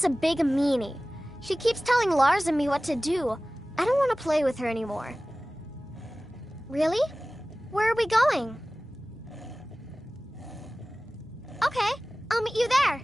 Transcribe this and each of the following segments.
Grandma's a big meanie. She keeps telling Lars and me what to do. I don't want to play with her anymore. Really? Where are we going? Okay, I'll meet you there.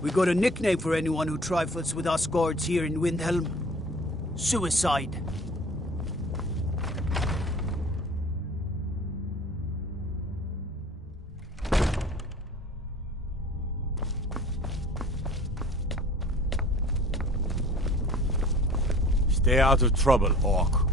We got a nickname for anyone who trifles with us guards here in Windhelm. Suicide. Stay out of trouble, Orc.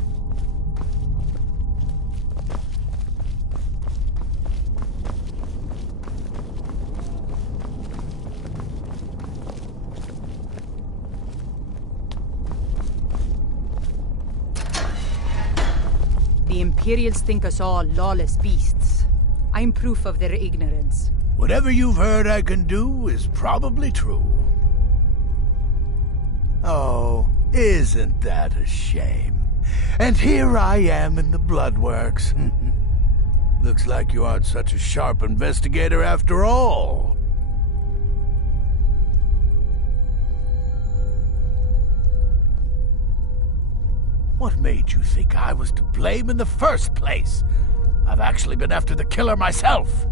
The Imperials think us all lawless beasts. I'm proof of their ignorance. Whatever you've heard I can do is probably true. Oh, isn't that a shame? And here I am in the Bloodworks. Looks like you aren't such a sharp investigator after all. What made you think I was to blame in the first place? I've actually been after the killer myself.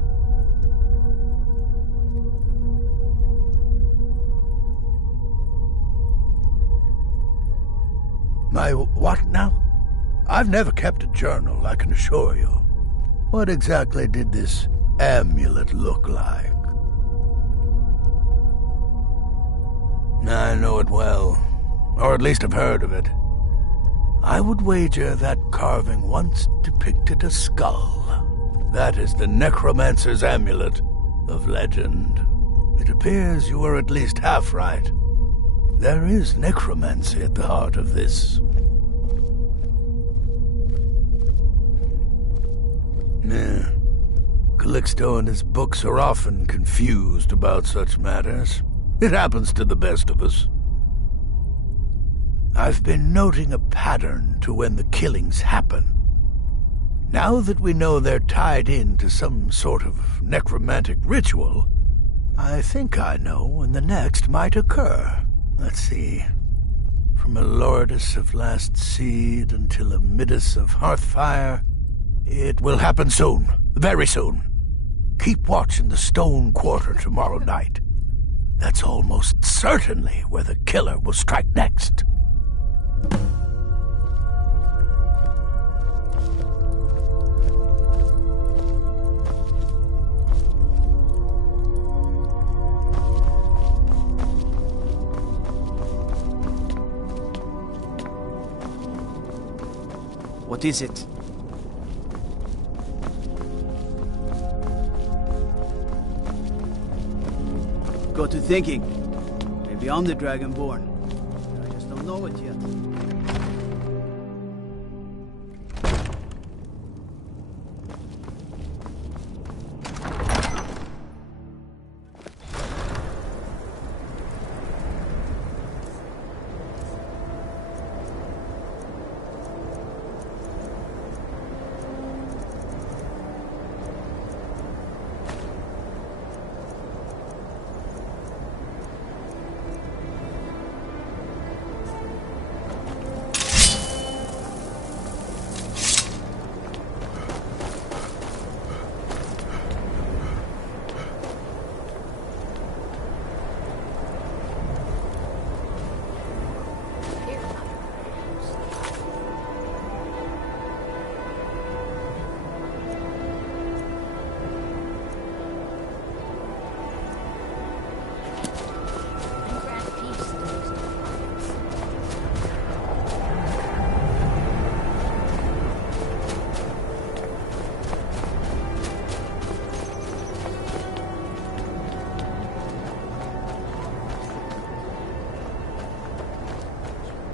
My what now? I've never kept a journal, I can assure you. What exactly did this amulet look like? I know it well, or at least I've heard of it. I would wager that carving once depicted a skull. That is the necromancer's amulet of legend. It appears you were at least half right. There is necromancy at the heart of this. Calixto and his books are often confused about such matters. It happens to the best of us. I've been noting a pattern to when the killings happen. Now that we know they're tied into some sort of necromantic ritual, I think I know when the next might occur. Let's see. From a Lordus of Last Seed until a Middas of Hearthfire, it will happen soon, very soon. Keep watch in the Stone Quarter tomorrow night. That's almost certainly where the killer will strike next. What is it? Got to thinking. Maybe I'm the Dragonborn. I just don't know it yet.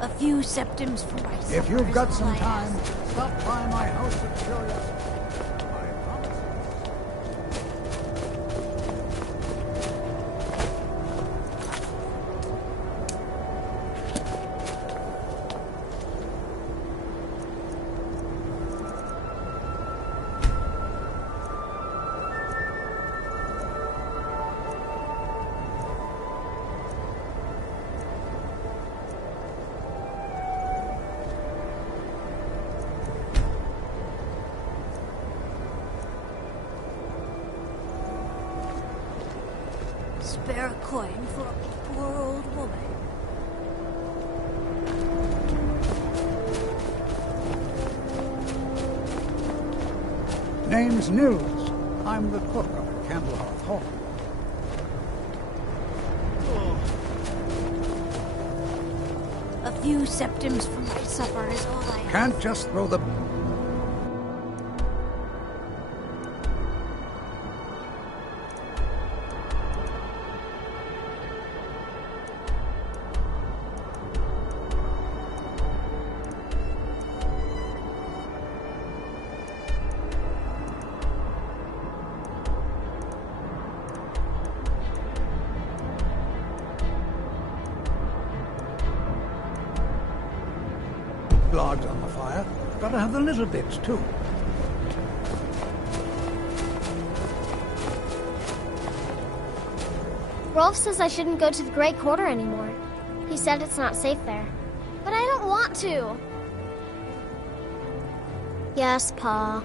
A few septims for my supper. If you've got is all some I time, ask. stop by my house of curiosity. Spare a coin for a poor old woman. Name's Nils. I'm the cook up at Candlehearth Hall. A few septims for my supper is all I ask. Can't just throw the... logs on the fire. Gotta have the little bits, too. Rolf says I shouldn't go to the Great Quarter anymore. He said it's not safe there. But I don't want to. Yes, Pa.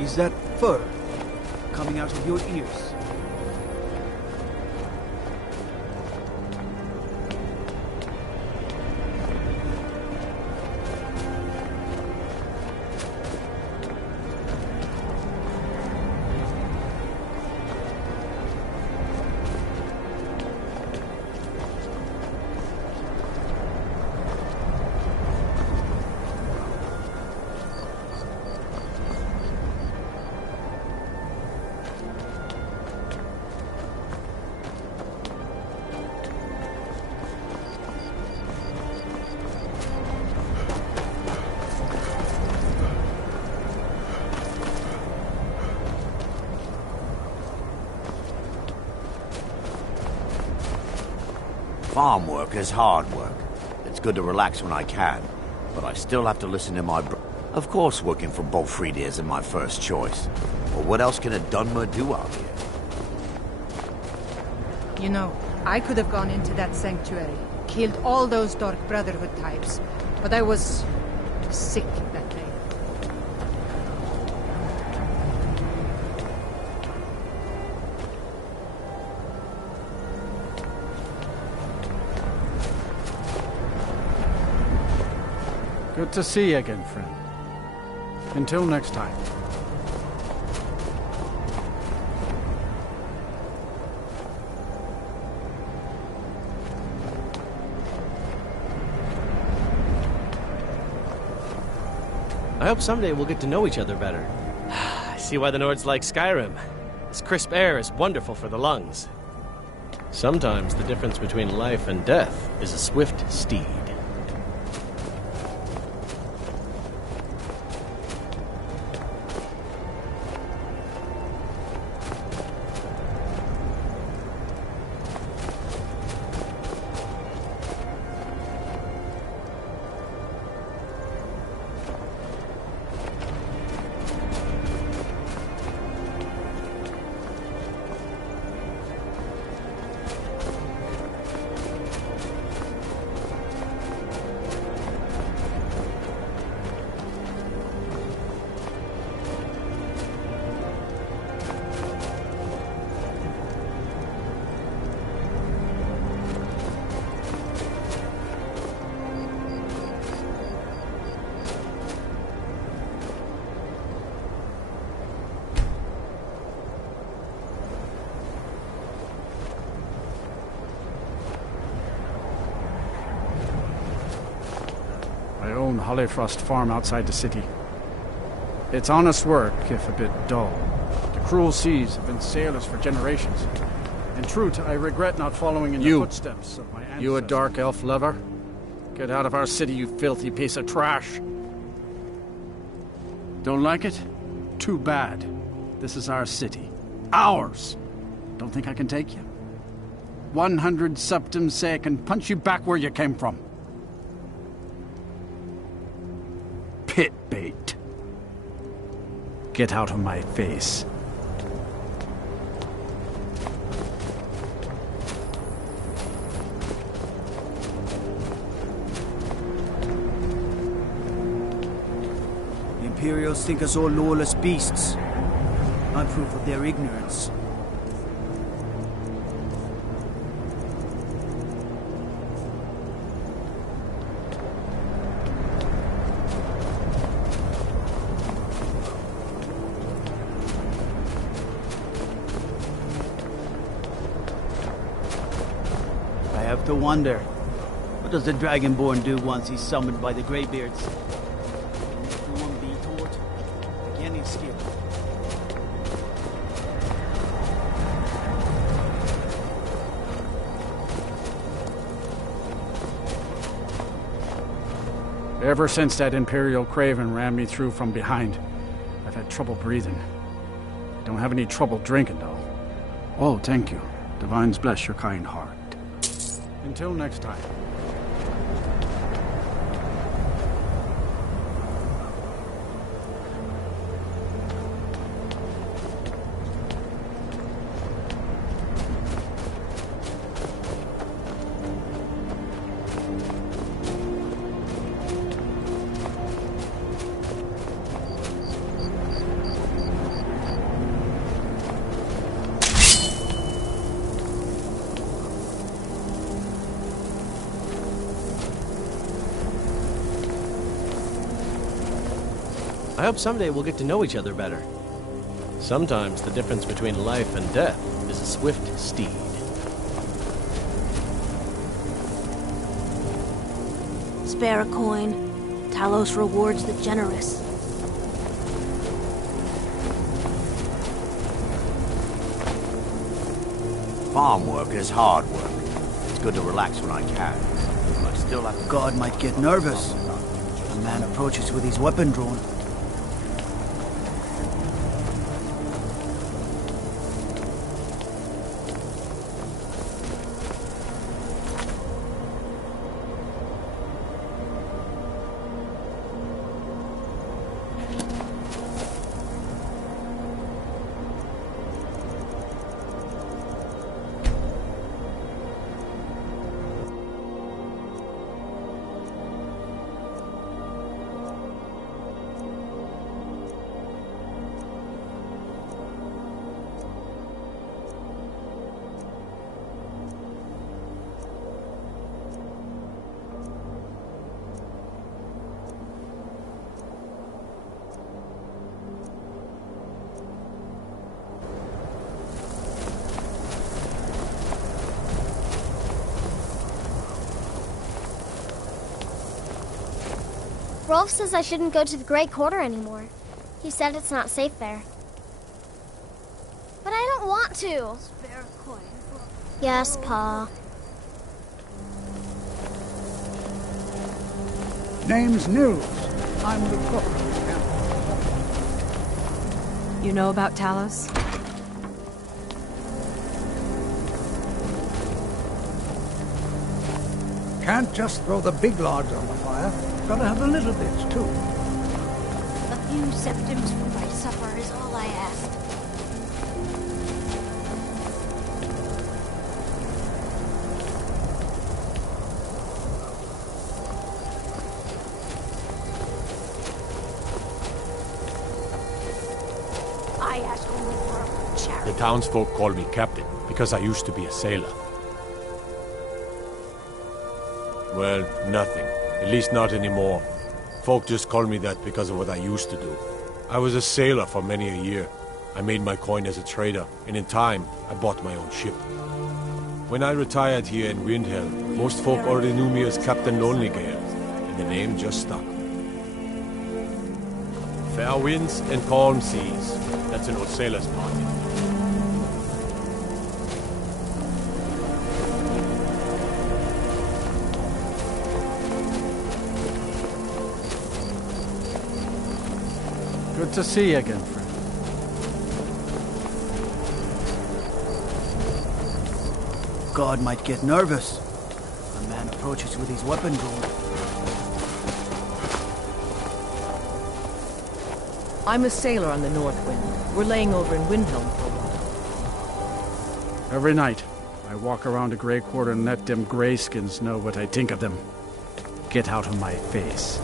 Is that fur coming out of your ears? Farm work is hard work. It's good to relax when I can, but I still have to listen to my Of course working for Bolfridi isn't my first choice. But what else can a Dunmer do out here? You know, I could have gone into that sanctuary, killed all those Dark Brotherhood types, but I was sick that day. Good to see you again, friend. Until next time. I hope someday we'll get to know each other better. I see why the Nords like Skyrim. This crisp air is wonderful for the lungs. Sometimes the difference between life and death is a swift steed. I own Hollyfrost Farm outside the city. It's honest work, if a bit dull. The cruel seas have been sailors for generations. In truth, I regret not following in the footsteps of my ancestors. You a dark elf lover? Get out of our city, you filthy piece of trash! Don't like it? Too bad. This is our city. Ours! Don't think I can take you? 100 septims say I can punch you back where you came from. Pit bait. Get out of my face. The Imperials think us all lawless beasts. I'm proof of their ignorance. I have to wonder, what does the Dragonborn do once he's summoned by the Greybeards? Can everyone be taught? Again he's skill. Ever since that Imperial Craven ran me through from behind, I've had trouble breathing. Don't have any trouble drinking, though. Oh, thank you. Divines bless your kind heart. Until next time. I hope someday we'll get to know each other better. Sometimes the difference between life and death is a swift steed. Spare a coin. Talos rewards the generous. Farm work is hard work. It's good to relax when I can. But I still have to... God might get nervous. A man approaches with his weapon drawn. Rolf says I shouldn't go to the Great Quarter anymore. He said it's not safe there. But I don't want to. Spare a coin. Yes, Pa. Name's Nils. I'm the cook. You know about Talos? Can't just throw the big logs on the fire. Gotta have the little bits, too. A few septims for my supper is all I asked. I ask only for charity. The townsfolk call me captain because I used to be a sailor. Well, nothing. At least not anymore. Folk just call me that because of what I used to do. I was a sailor for many a year. I made my coin as a trader, and in time, I bought my own ship. When I retired here in Windhelm, most folk already knew me as Captain Lonelygale. and the name just stuck. Fair winds and calm seas. That's an old sailor's party. Good to see you again, friend. God might get nervous. A man approaches with his weapon drawn. I'm a sailor on the North Wind. We're laying over in Windhelm for a while. Every night, I walk around a Grey Quarter and let them greyskins know what I think of them. Get out of my face.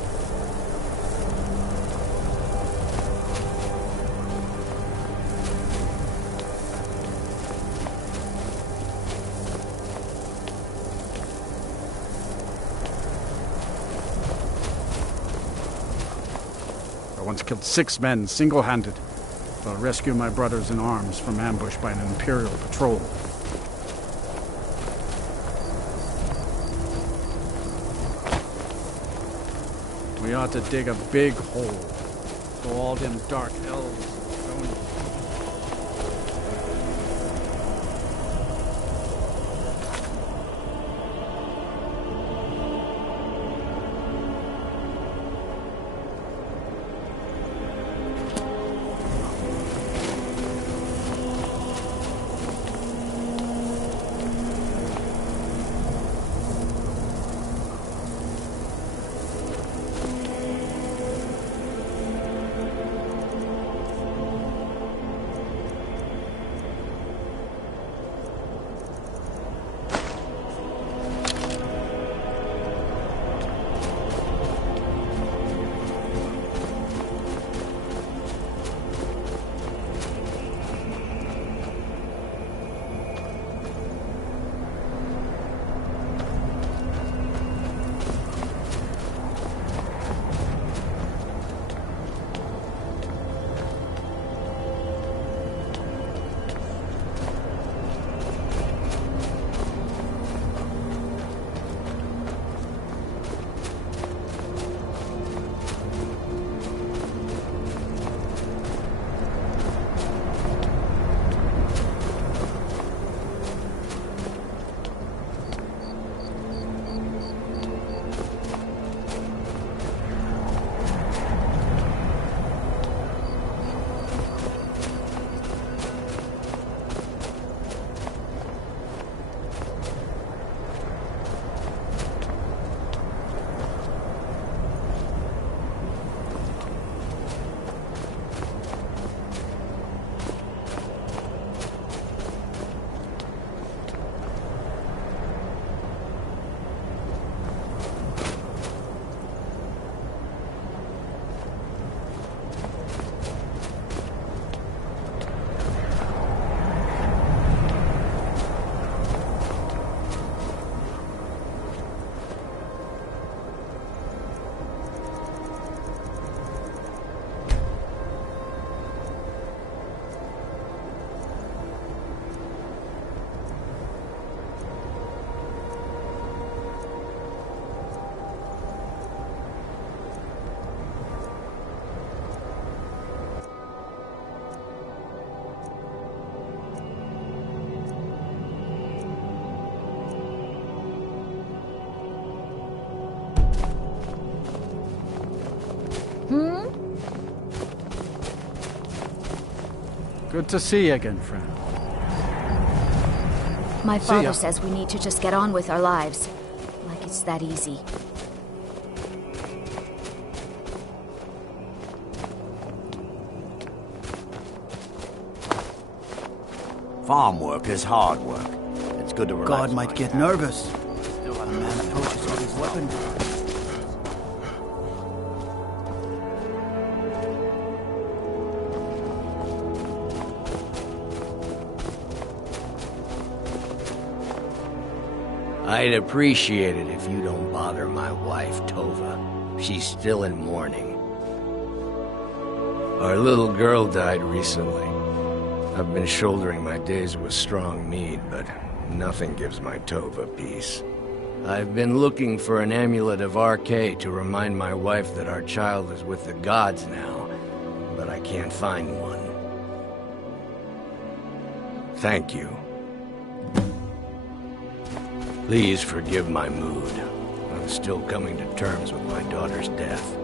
I once killed 6 men single-handed while rescuing my brothers in arms from ambush by an Imperial patrol. We ought to dig a big hole so all them dark elves don't... Good to see you again, friend. My father says we need to just get on with our lives. Like it's that easy. Farm work is hard work. It's good to relax. God might get nervous. A man approaches with his weapon drawn. I'd appreciate it if you don't bother my wife, Tova. She's still in mourning. Our little girl died recently. I've been shouldering my days with strong mead, but nothing gives my Tova peace. I've been looking for an amulet of RK to remind my wife that our child is with the gods now, but I can't find one. Thank you. Please forgive my mood. I'm still coming to terms with my daughter's death.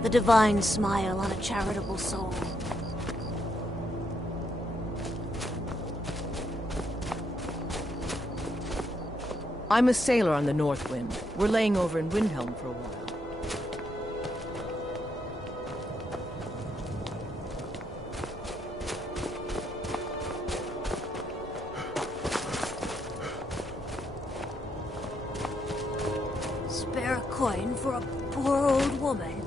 The divine smile on a charitable soul. I'm a sailor on the North Wind. We're laying over in Windhelm for a while. Spare a coin for a poor old woman.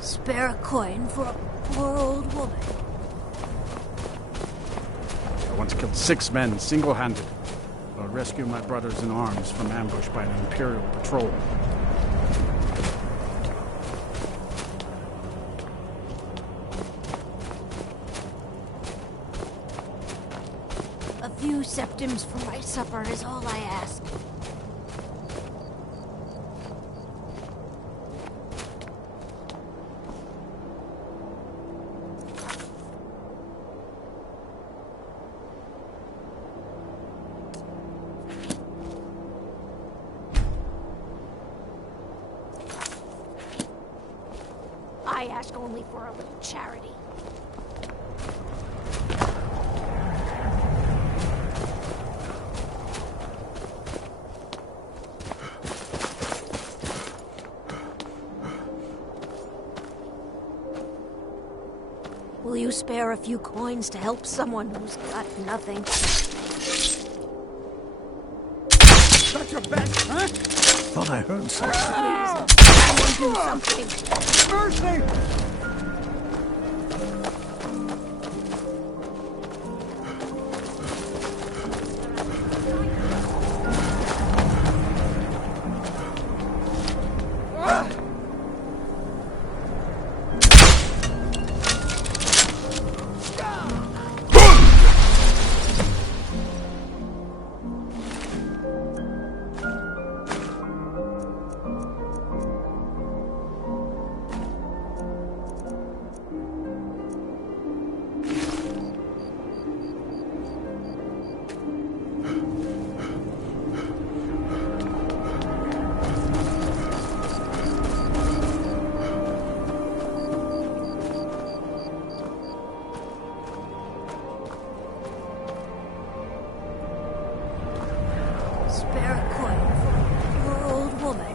Spare a coin for a poor old woman. I once killed 6 men single-handed while rescuing my brothers in arms from ambush by an Imperial patrol. A few septims for my supper is all I ask. I ask only for a little charity. Will you spare a few coins to help someone who's got nothing? That's your best, huh? Thought I heard something. Someone do something. Mercy! Spare a coin for a poor old woman.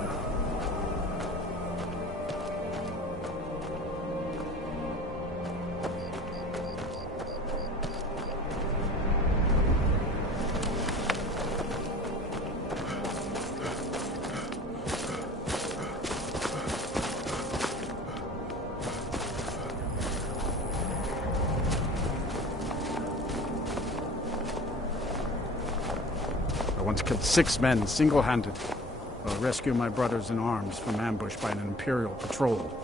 I once killed 6 men single-handed while rescuing my brothers in arms from ambush by an Imperial patrol.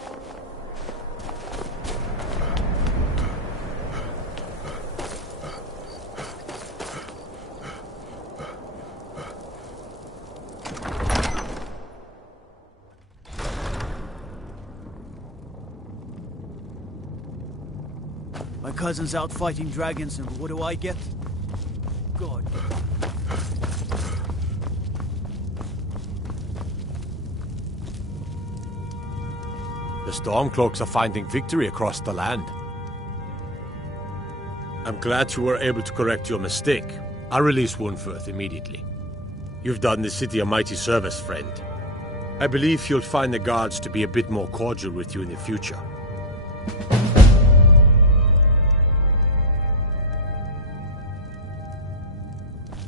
My cousin's out fighting dragons, and what do I get? God. The Stormcloaks are finding victory across the land. I'm glad you were able to correct your mistake. I'll release Wunferth immediately. You've done the city a mighty service, friend. I believe you'll find the guards to be a bit more cordial with you in the future.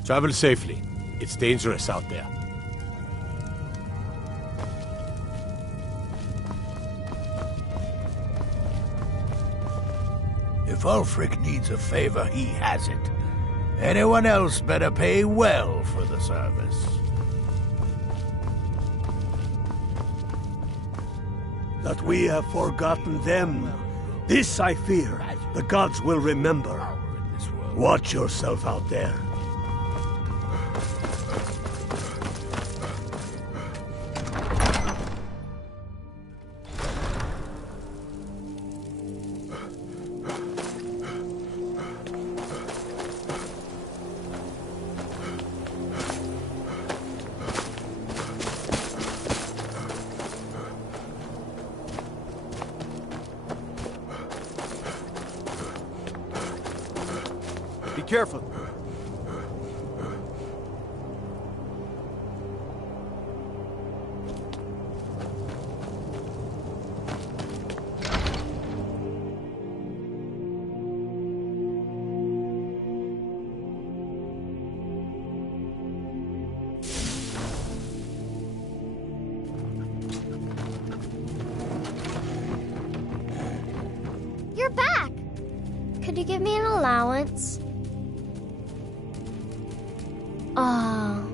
Travel safely. It's dangerous out there. If Ulfric needs a favor, he has it. Anyone else better pay well for the service. That we have forgotten them. This, I fear, the gods will remember. Watch yourself out there. Be careful. You're back! Could you give me an allowance? Oh.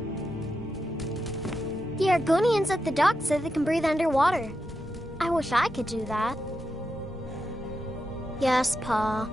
The Argonians at the dock said they can breathe underwater. I wish I could do that. Yes, Pa.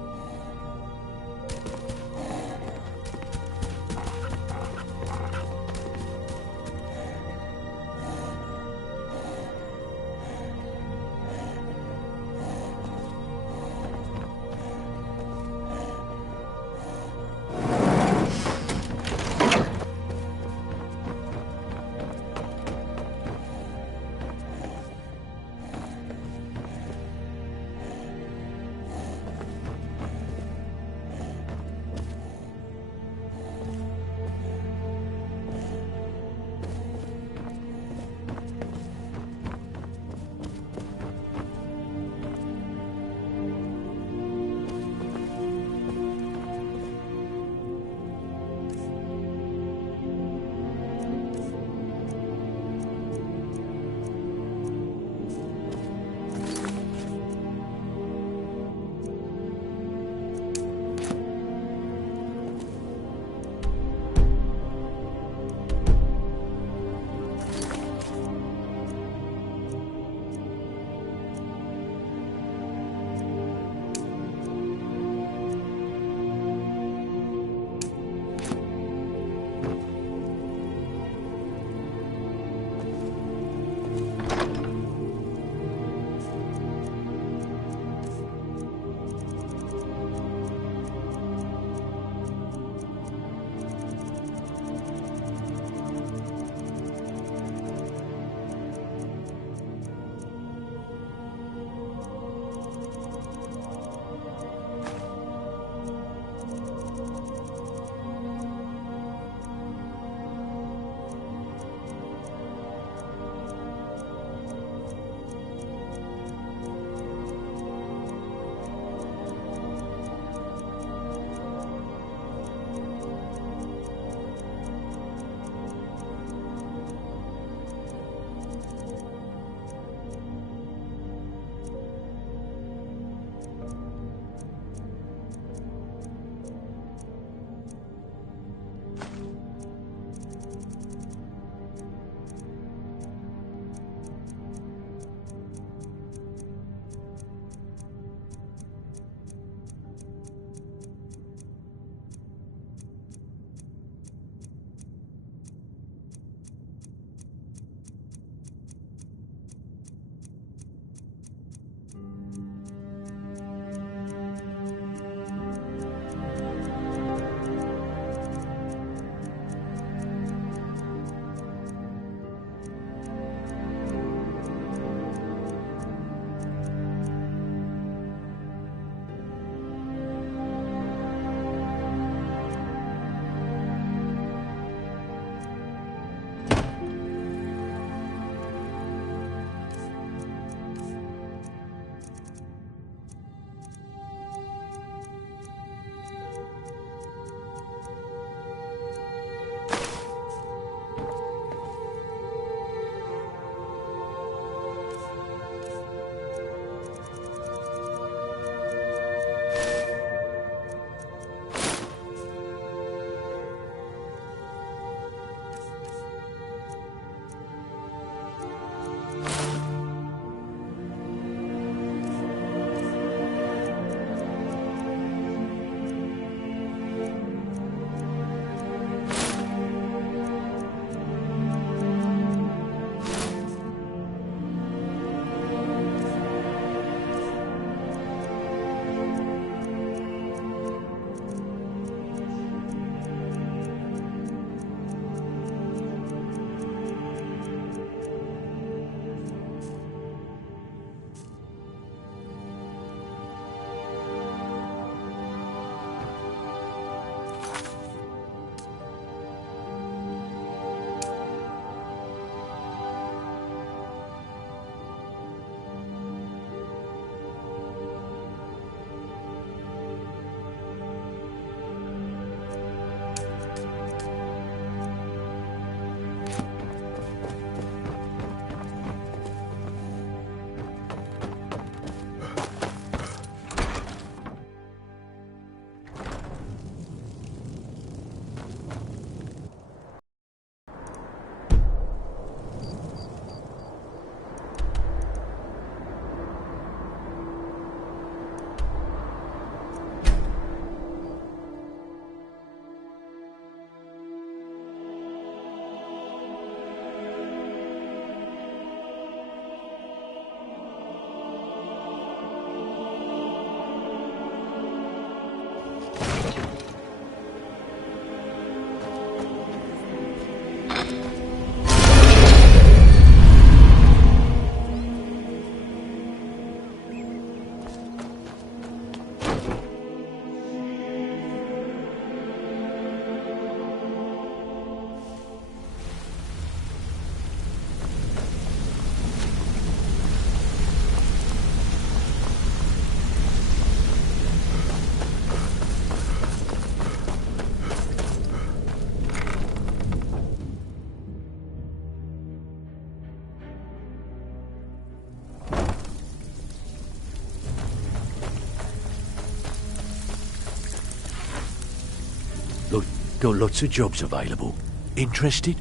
Got lots of jobs available. Interested?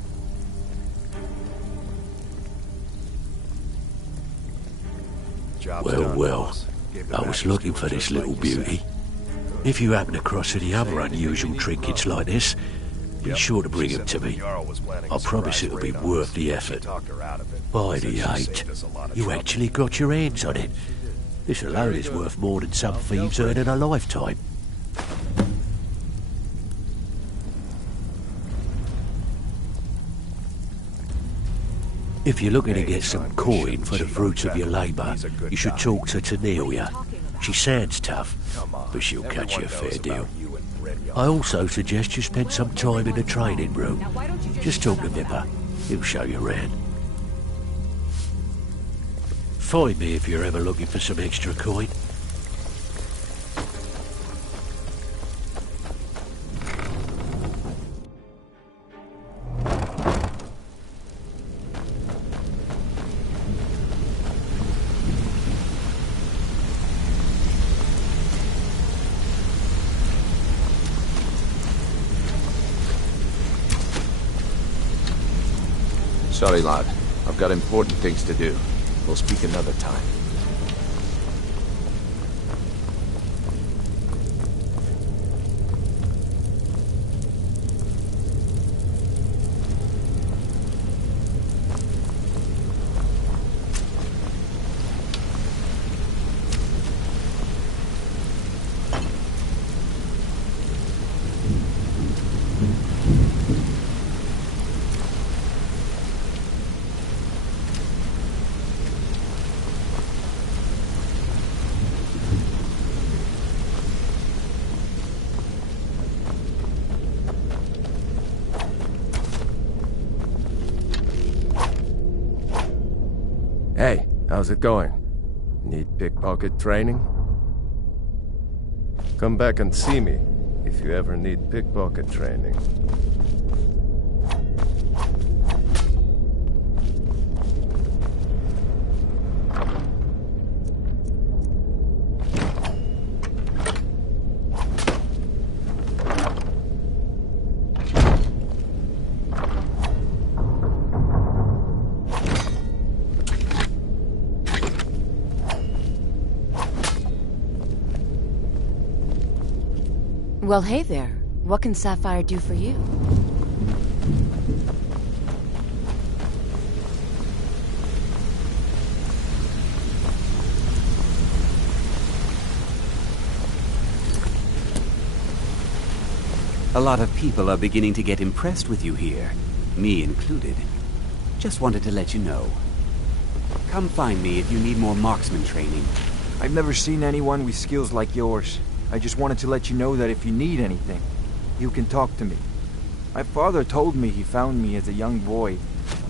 Well, I was looking for this little beauty. If you happen across any other unusual trinkets like this, be sure to bring them to me. I promise it'll be worth the effort. By the 8, you actually got your hands on it. This alone is worth more than some thieves earn in a lifetime. If you're looking to get some coin for the fruits of your labour, you should talk to Tanelia. She sounds tough, but she'll cut you a fair deal. I also suggest you spend some time in the training room. Just talk to Nipper. He'll show you around. Find me if you're ever looking for some extra coin. Sorry, lad. I've got important things to do. We'll speak another time. Hey, how's it going? Need pickpocket training? Come back and see me if you ever need pickpocket training. Well, hey there. What can Sapphire do for you? A lot of people are beginning to get impressed with you here, me included. Just wanted to let you know. Come find me if you need more marksman training. I've never seen anyone with skills like yours. I just wanted to let you know that if you need anything, you can talk to me. My father told me he found me as a young boy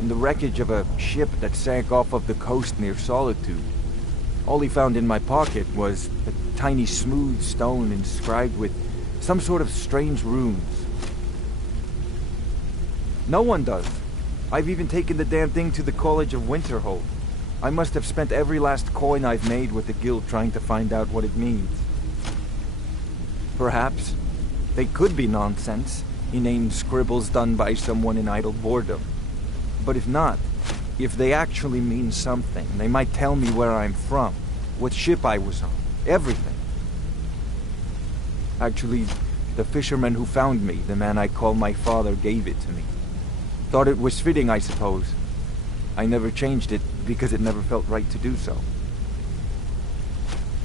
in the wreckage of a ship that sank off of the coast near Solitude. All he found in my pocket was a tiny smooth stone inscribed with some sort of strange runes. No one does. I've even taken the damn thing to the College of Winterhold. I must have spent every last coin I've made with the guild trying to find out what it means. Perhaps they could be nonsense, inane scribbles done by someone in idle boredom. But if not, if they actually mean something, they might tell me where I'm from, what ship I was on, everything. Actually, the fisherman who found me, the man I call my father, gave it to me. Thought it was fitting, I suppose. I never changed it because it never felt right to do so.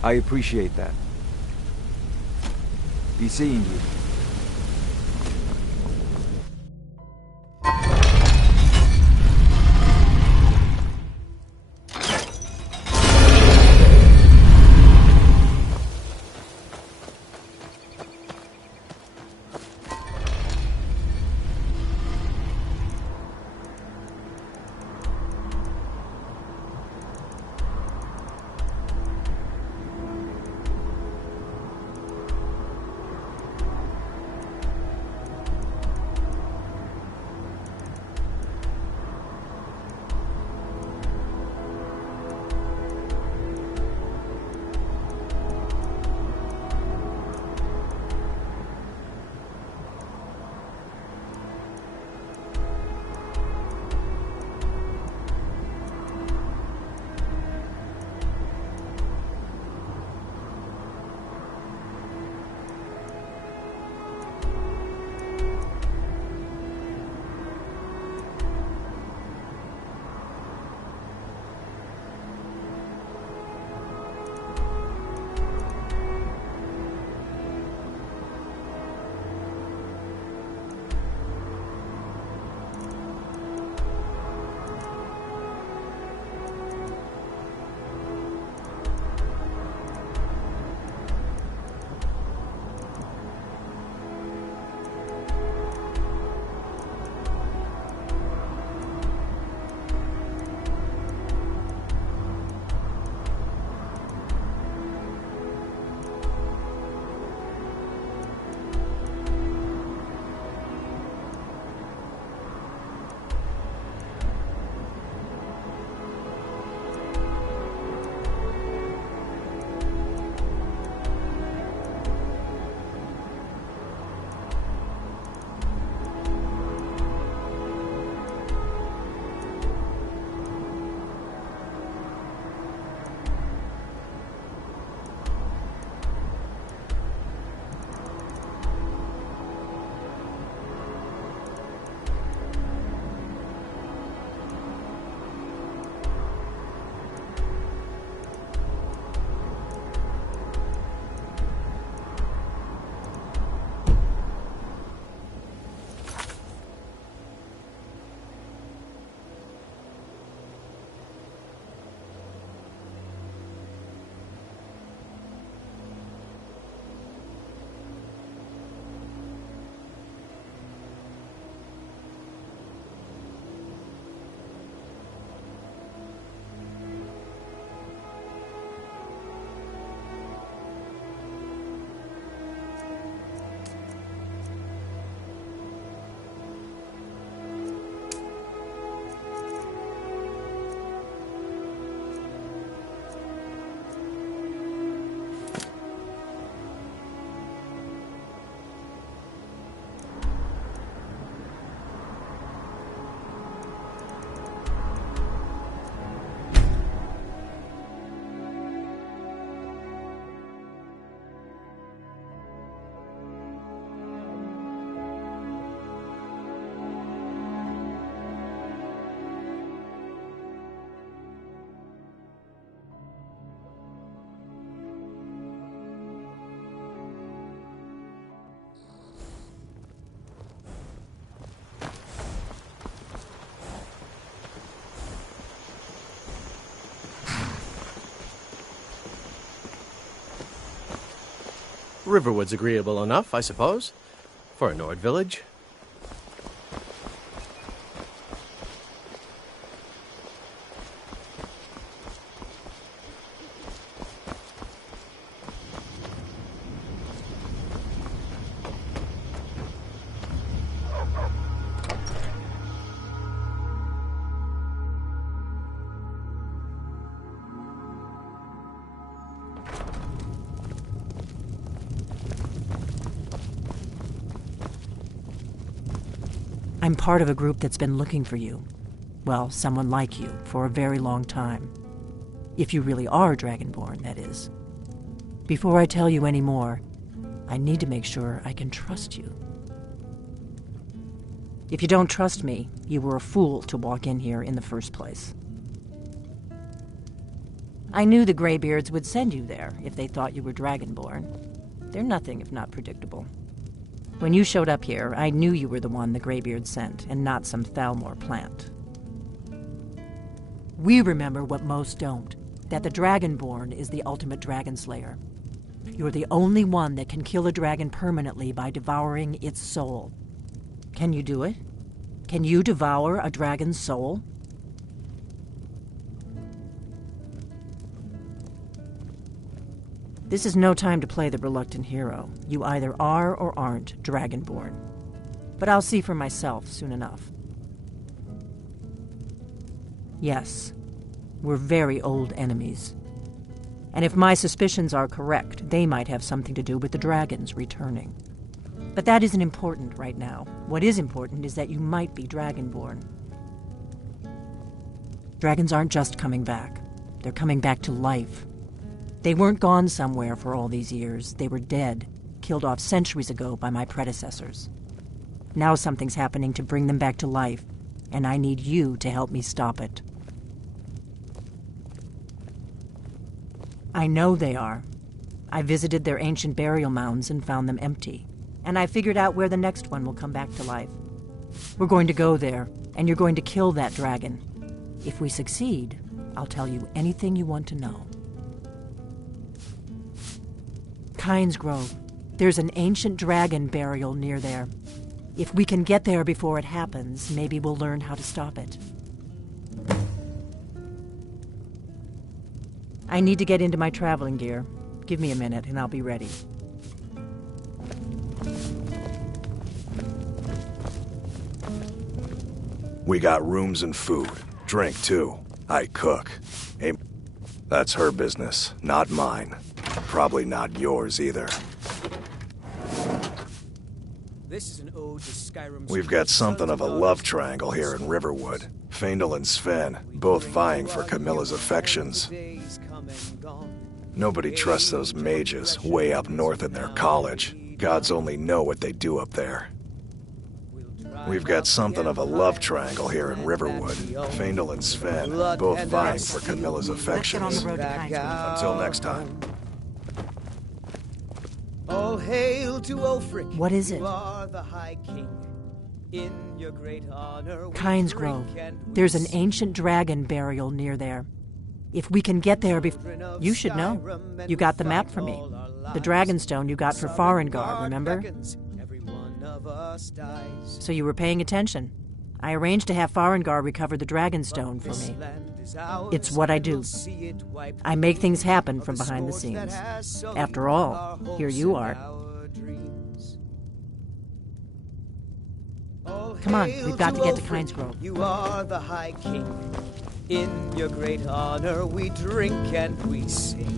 I appreciate that. Be seeing you. Riverwood's agreeable enough, I suppose, for a Nord village. I'm part of a group that's been looking for you. Well, someone like you, for a very long time. If you really are Dragonborn, that is. Before I tell you any more, I need to make sure I can trust you. If you don't trust me, you were a fool to walk in here in the first place. I knew the Greybeards would send you there if they thought you were Dragonborn. They're nothing if not predictable. When you showed up here, I knew you were the one the Greybeards sent, and not some Thalmor plant. We remember what most don't, that the Dragonborn is the ultimate dragon slayer. You're the only one that can kill a dragon permanently by devouring its soul. Can you do it? Can you devour a dragon's soul? This is no time to play the reluctant hero. You either are or aren't Dragonborn. But I'll see for myself soon enough. Yes, we're very old enemies. And if my suspicions are correct, they might have something to do with the dragons returning. But that isn't important right now. What is important is that you might be Dragonborn. Dragons aren't just coming back. They're coming back to life. They weren't gone somewhere for all these years. They were dead, killed off centuries ago by my predecessors. Now something's happening to bring them back to life, and I need you to help me stop it. I know they are. I visited their ancient burial mounds and found them empty, and I figured out where the next one will come back to life. We're going to go there, and you're going to kill that dragon. If we succeed, I'll tell you anything you want to know. Kynes Grove. There's an ancient dragon burial near there. If we can get there before it happens, maybe we'll learn how to stop it. I need to get into my traveling gear. Give me a minute and I'll be ready. We got rooms and food. Drink, too. I cook. That's her business, not mine. Probably not yours either. This is an ode to Skyrim's. We've got something of a love triangle here in Riverwood. Faendal and Sven, both vying for Camilla's affections. Nobody trusts those mages way up north in their college. Gods only know what they do up there. We've got something of a love triangle here in Riverwood. Faendal and Sven, both vying for Camilla's affections. Until next time. All hail to Ulfric. What is it? You are the High King. In your great honor, Kynes Grove. There's an ancient dragon burial near there. If we can get there before... You should know. You got the map for me. The Dragonstone you got for Farengar, remember? So you were paying attention. I arranged to have Farengar recover the Dragonstone for me. It's what I do. I make things happen from behind the scenes. After all, here you are. Come on, we've got to get to Kynes Grove. You are the High King. In your great honor we drink and we sing.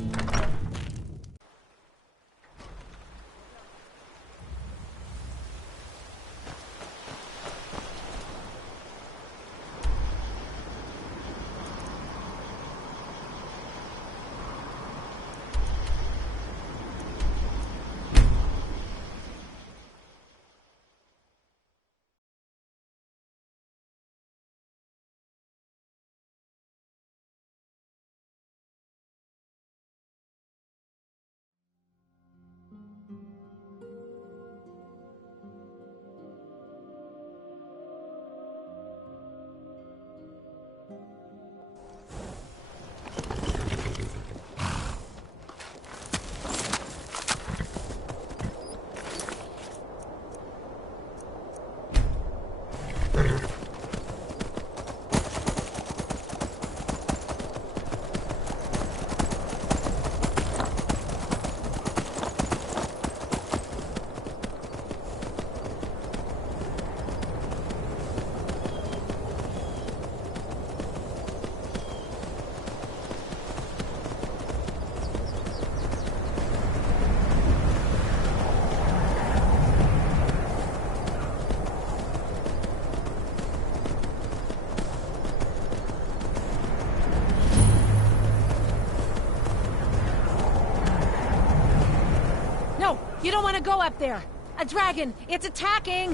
You don't want to go up there! A dragon! It's attacking!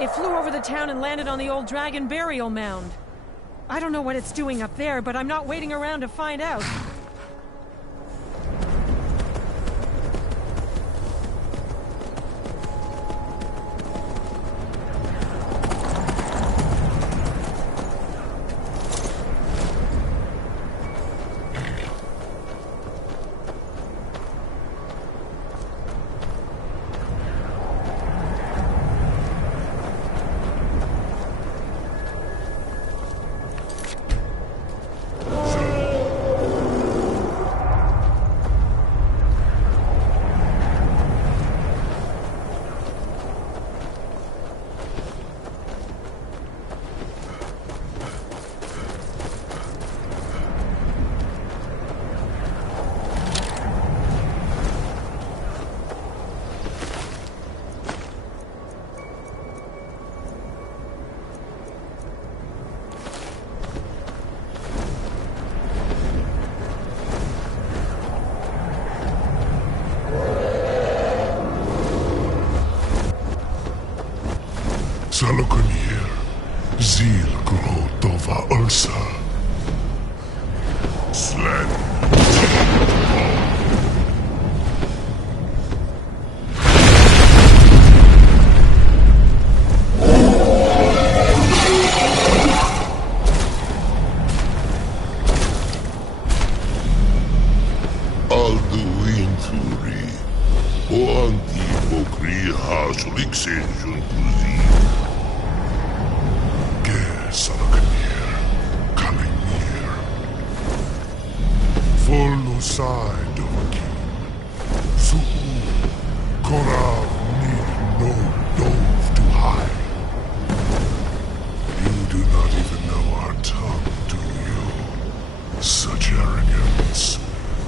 It flew over the town and landed on the old dragon burial mound. I don't know what it's doing up there, but I'm not waiting around to find out. Zalokunir, Zil Grotova Ursa. Slen. Alduinturi, Oanti Bokri Hasuliksen Juntuzi. Zalokunir, coming near. Volusai Dovakin. Su'u, Korav Nir no Dove to hide. You do not even know our tongue, do you? Such arrogance,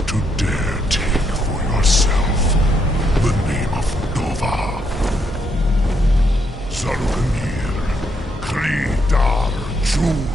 to dare take for yourself the name of Dova. Zalokunir, Kridar Jur.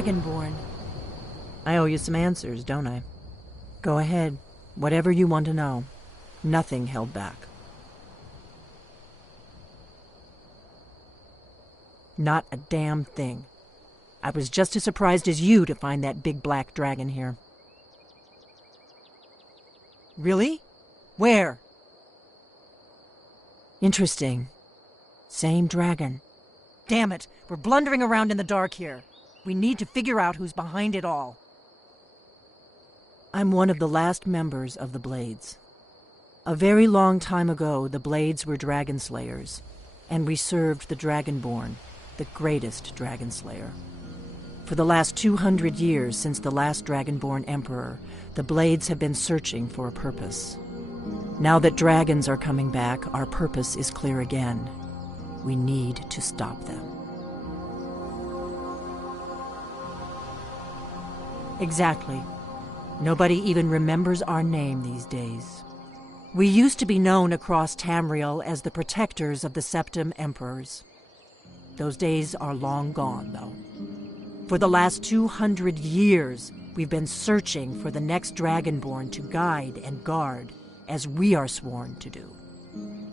Dragonborn. I owe you some answers, don't I? Go ahead. Whatever you want to know. Nothing held back. Not a damn thing. I was just as surprised as you to find that big black dragon here. Really? Where? Interesting. Same dragon. Damn it, we're blundering around in the dark here. We need to figure out who's behind it all. I'm one of the last members of the Blades. A very long time ago, the Blades were dragon slayers, and we served the Dragonborn, the greatest dragon slayer. For the last 200 years since the last Dragonborn Emperor, the Blades have been searching for a purpose. Now that dragons are coming back, our purpose is clear again. We need to stop them. Exactly. Nobody even remembers our name these days. We used to be known across Tamriel as the protectors of the Septim Emperors. Those days are long gone, though. For the last 200 years, we've been searching for the next Dragonborn to guide and guard, as we are sworn to do.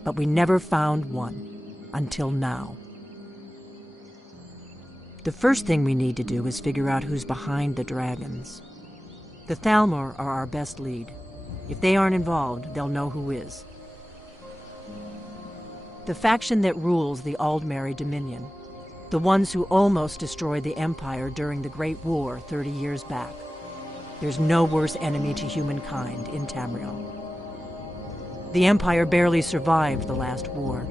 But we never found one, until now. The first thing we need to do is figure out who's behind the dragons. The Thalmor are our best lead. If they aren't involved, they'll know who is. The faction that rules the Aldmeri Dominion. The ones who almost destroyed the Empire during the Great War 30 years back. There's no worse enemy to humankind in Tamriel. The Empire barely survived the last war.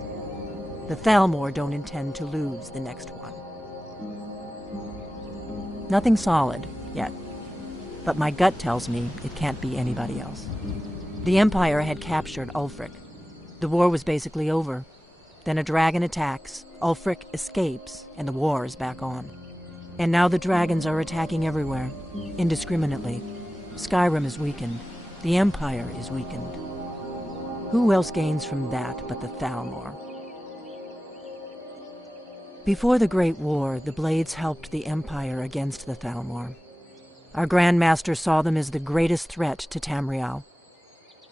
The Thalmor don't intend to lose the next one. Nothing solid, yet. But my gut tells me it can't be anybody else. The Empire had captured Ulfric. The war was basically over. Then a dragon attacks, Ulfric escapes, and the war is back on. And now the dragons are attacking everywhere, indiscriminately. Skyrim is weakened. The Empire is weakened. Who else gains from that but the Thalmor? Before the Great War, the Blades helped the Empire against the Thalmor. Our Grand Master saw them as the greatest threat to Tamriel.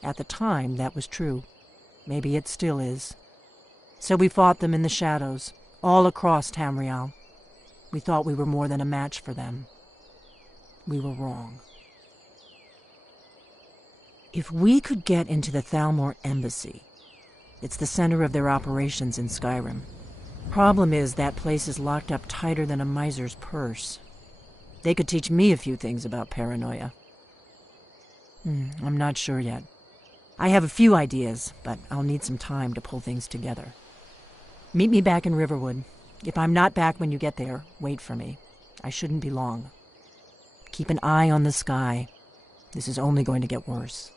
At the time, that was true. Maybe it still is. So we fought them in the shadows, all across Tamriel. We thought we were more than a match for them. We were wrong. If we could get into the Thalmor embassy, it's the center of their operations in Skyrim. Problem is, that place is locked up tighter than a miser's purse. They could teach me a few things about paranoia. I'm not sure yet. I have a few ideas, but I'll need some time to pull things together. Meet me back in Riverwood. If I'm not back when you get there, wait for me. I shouldn't be long. Keep an eye on the sky. This is only going to get worse.